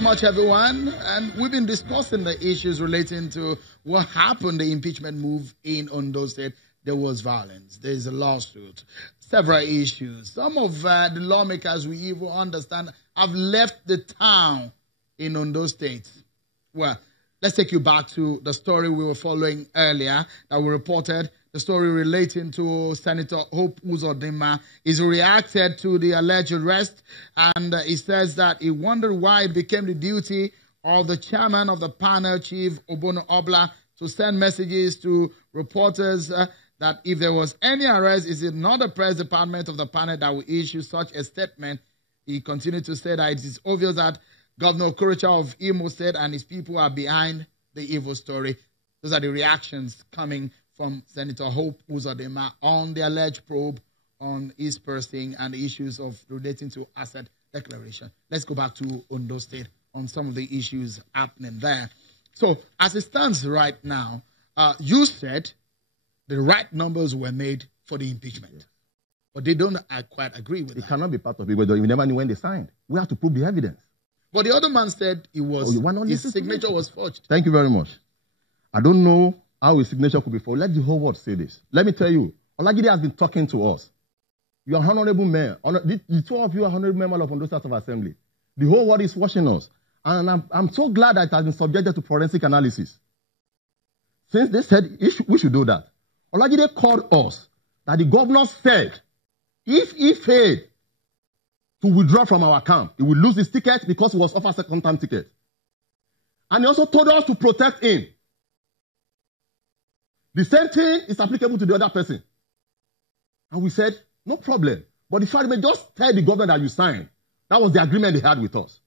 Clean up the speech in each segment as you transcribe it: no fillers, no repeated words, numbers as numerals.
much, everyone. And we've been discussing the issues relating to what happened, the impeachment move in Ondo State. There was violence. There is a lawsuit. Several issues. Some of the lawmakers we even understand have left the town in Ondo State. Well, let's take you back to the story we were following earlier that we reported. The story relating to Senator Hope Uzodinma. He's reacted to the alleged arrest, and he says that he wondered why it became the duty of the chairman of the panel, Chief Obono Obla, to send messages to reporters that if there was any arrest, is it not the press department of the panel that will issue such a statement? He continued to say that it is obvious that Governor Okorocha of Imo State and his people are behind the evil story. Those are the reactions coming from Senator Hope Uzodinma on the alleged probe on his person and the issues of relating to asset declaration. Let's go back to Ondo State on some of the issues happening there. So, as it stands right now, you said the right numbers were made for the impeachment. But they don't quite agree with that. It cannot be part of it, but we never knew when they signed. We have to prove the evidence. But the other man said it was, his signature was forged. Thank you very much. I don't know how his signature could be forged. Let the whole world say this. Let me tell you, Olajide has been talking to us. You are honorable mayor. The two of you are honorable members of Ondo State Assembly. The whole world is watching us. And I'm so glad that it has been subjected to forensic analysis. Since they said we should do that, Olajide called us that the governor said if he failed to withdraw from our camp, he would lose his ticket because he was offered a second-time ticket. And he also told us to protect him. The same thing is applicable to the other person. And we said, no problem. But the fact may just tell the government that you signed. That was the agreement they had with us.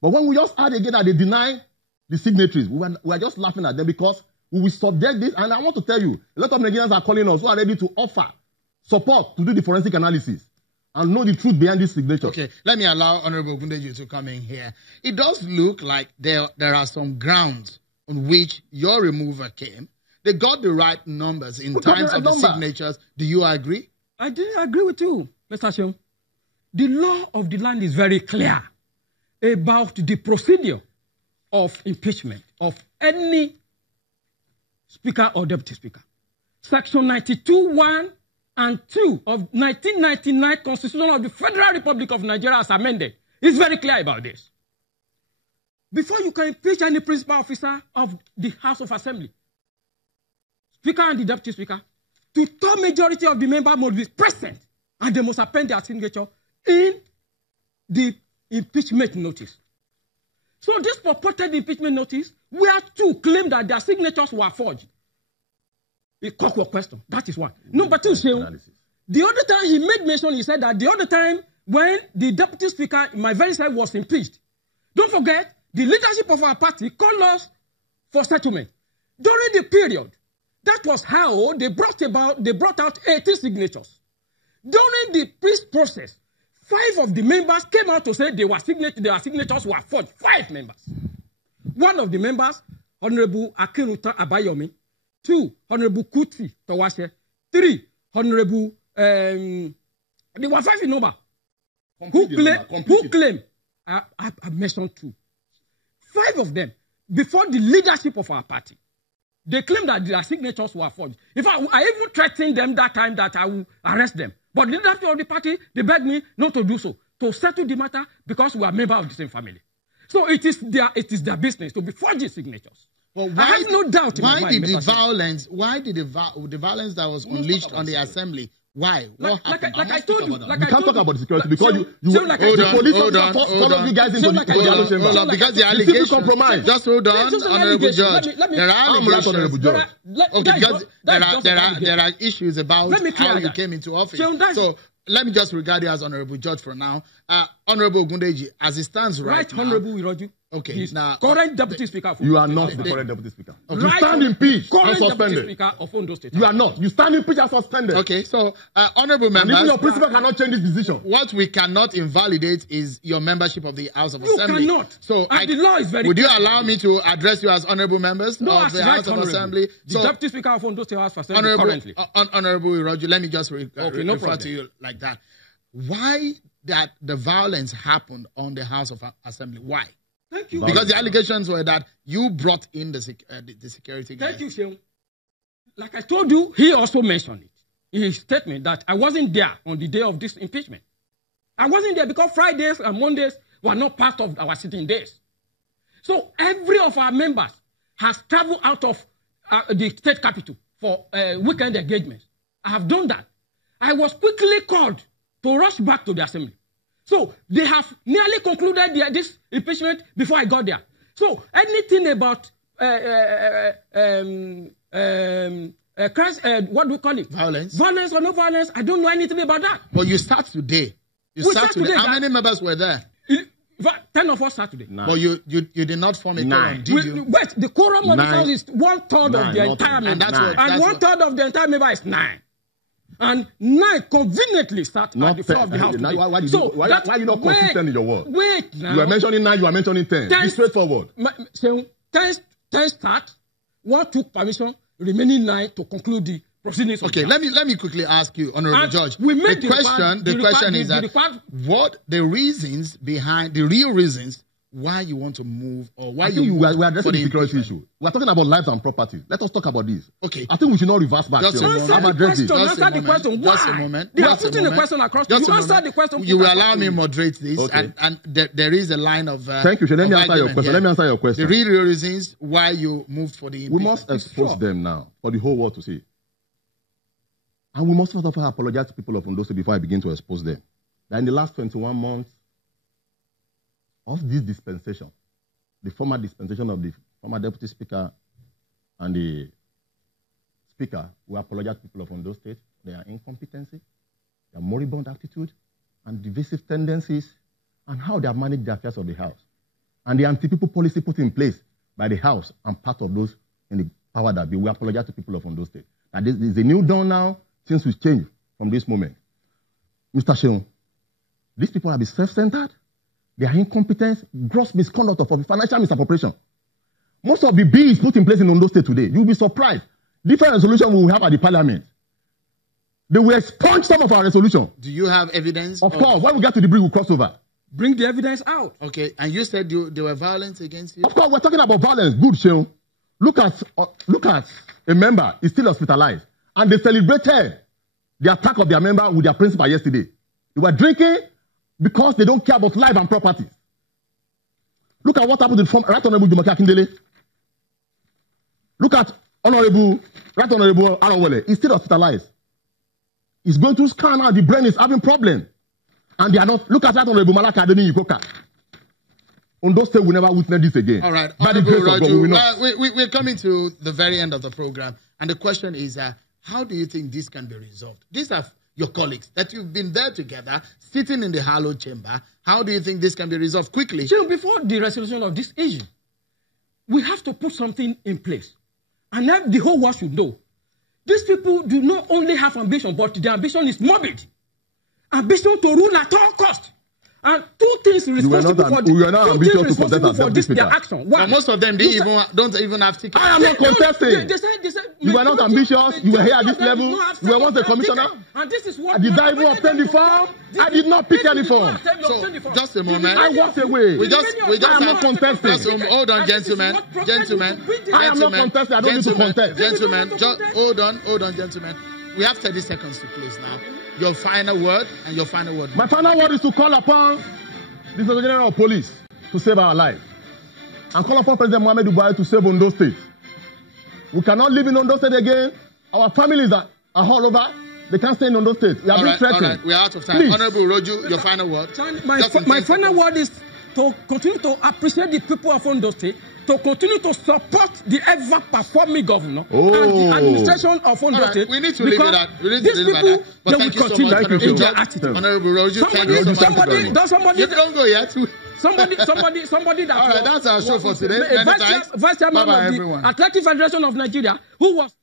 But when we just heard again that they deny the signatories, we were just laughing at them because we will subject this. And I want to tell you, a lot of Nigerians are calling us who are ready to offer support to do the forensic analysis and know the truth behind this signature. Okay, let me allow Honorable Ogundeji to come in here. It does look like there are some grounds on which your remover came. They got the right numbers in terms of the signatures. Do you agree? I do agree with you, Mr. Seun. The law of the land is very clear about the procedure of impeachment of any speaker or deputy speaker. Section 92(1) and 2 of 1999 Constitution of the Federal Republic of Nigeria as amended is very clear about this. Before you can impeach any principal officer of the House of Assembly, Speaker and the Deputy Speaker, the third majority of the members must be present and they must append their signature in the impeachment notice. So this purported impeachment notice, we have to claim that their signatures were forged. A cockwork question. That is one. Number two, the other time he made mention, he said that the other time when the Deputy Speaker, my very side, was impeached, don't forget, the leadership of our party called us for settlement. During the period, that was how they brought out 80 signatures. During the peace process, 5 of the members came out to say their signatures were forged. 5 members. One of the members, Honorable Akinruta Abayomi. 2, Honorable Kuti Tawashe. 3, Honorable, there were 5 in number. Who claim? I mentioned 2. 5 of them, before the leadership of our party, they claimed that their signatures were forged. In fact, I even threatened them that time that I will arrest them. But the leadership of the party, they begged me not to do so, to settle the matter because we are members of the same family. So it is their business to be forging signatures. Well, I have no doubt in my mind. Why did the violence that was unleashed on the assembly? Why? What happened? We can't talk about the security because the police follow you guys into the chamber. Because the allegation compromise. Just hold on, Honorable Judge. There are allegations. Okay, because there are issues about how you came into office. So let me just regard you as Honorable Judge for now. Honorable Ogundeji, as it stands right now. Honorable Iroju. Okay, now current Deputy Speaker. You are not the current Deputy Speaker. You stand impeached and suspended. Speaker of Ondo State. You are not. You stand impeached and suspended. Okay, so honorable members, and even your principal cannot change this decision. What we cannot invalidate is your membership of the House of Assembly. You cannot. So the law is very. Would you allow me to address you as honorable members of the House of Assembly? The Deputy Speaker of Ondo State House of Assembly currently. Honorable Iroju, let me just refer to you like that. Why that the violence happened on the House of Assembly? Why? Thank you. Because the allegations were that you brought in the security guys. Thank you, Sheung. Like I told you, he also mentioned it in his statement that I wasn't there on the day of this impeachment. I wasn't there because Fridays and Mondays were not part of our sitting days. So every of our members has traveled out of the state capital for weekend engagements. I have done that. I was quickly called to rush back to the assembly. So they have nearly concluded this impeachment before I got there. So anything about what do we call it? Violence. Violence or no violence, I don't know anything about that. But you start today. You start today. How many members were there? 10 of us Saturday. But you did not form a quorum, did you? Wait, the quorum of the House is 1/3 of the entire member. And 1/3 of the entire member is 9. And 9 conveniently start at the floor of the House. Why are you not consistent in your word? Wait now. You are mentioning 9, you are mentioning 10. Be straightforward. 10 start, 1 took permission, remaining 9 to conclude the proceedings. Okay, let me quickly ask you, Honorable Judge. We made the question is that what the reasons behind the real reasons why you want to move or why we are addressing the security issue. We are talking about lives and property. Let us talk about this. Okay. I think we should not reverse back. Answer the question. Just a moment. They are putting the question across. You answer the question. You will allow me to moderate this, okay. and there is a line of. Thank you. Let me answer your question. Here. Let me answer your question. The real reasons why you moved for the impeachment. We must expose them now for the whole world to see. And we must first of all apologize to people of Ondo State before I begin to expose them. That in the last 21 months of this dispensation, the former dispensation of the former Deputy Speaker and the Speaker, we apologize to people of Ondo State. Their incompetency, their moribund attitude, and divisive tendencies, and how they have managed the affairs of the House. And the anti-people policy put in place by the House and part of those in the power that be. We apologize to people of Ondo State. And this is a new dawn now. Things will change from this moment. Mr. Sheung, these people have been self-centered. Their incompetence, gross misconduct of financial misappropriation. Most of the bills put in place in Ondo State today, you'll be surprised. Different resolutions we will have at the parliament. They will expunge some of our resolutions. Do you have evidence? Of course. When we get to the bridge, we'll cross over. Bring the evidence out. Okay. And you said there were violence against you? Of course, we're talking about violence. Good, Sheung. Look at a member is still hospitalized. And they celebrated the attack of their member with their principal yesterday. They were drinking because they don't care about life and property. Look at what happened to Right Honorable Jumoke Akindele. Look at Right Honorable Arowole. He's still hospitalized. He's going through scan now. The brain is having problem. And they are not. Look at Right Honorable Malaka Adeni Ikoka. Ondo State will never witness this again. All right. By the grace of God, we will not. We're coming to the very end of the program. And the question is, how do you think this can be resolved? These are your colleagues that you've been there together, sitting in the hallowed chamber. How do you think this can be resolved quickly? So before the resolution of this issue, we have to put something in place. And the whole world should know. These people do not only have ambition, but their ambition is morbid. Ambition to rule at all costs. And 2 things responsible for their action. But most of them don't even have tickets. I am not contesting. They said, you were not ambitious. You were here at this level. You were once a commissioner. And this is what I did not even obtain the form. I did not pick any form. So, just a moment. I walked away. I am not contesting. Hold on, gentlemen. I am not contesting. I don't need to contest. Gentlemen, hold on, gentlemen. We have 30 seconds to close now. Your final word and your final word. My final word is to call upon the Inspector General of Police to save our lives. And call upon President Muhammadu Buhari to save Ondo State. We cannot live in Ondo State again. Our families are all over. They can't stay in Ondo State. We are being threatened. All right, we are out of time. Please. Honorable Roju, your final word. My final word is to continue to appreciate the people of Ondo State, to continue to support the ever-performing governor and the administration of Ondo State. We need to leave it at that. But thank you so much, Honorable Roju. Thank you so much. You don't go yet. Somebody that all right, that's our show for today. Vice chairman of the Athletic Federation of Nigeria, who was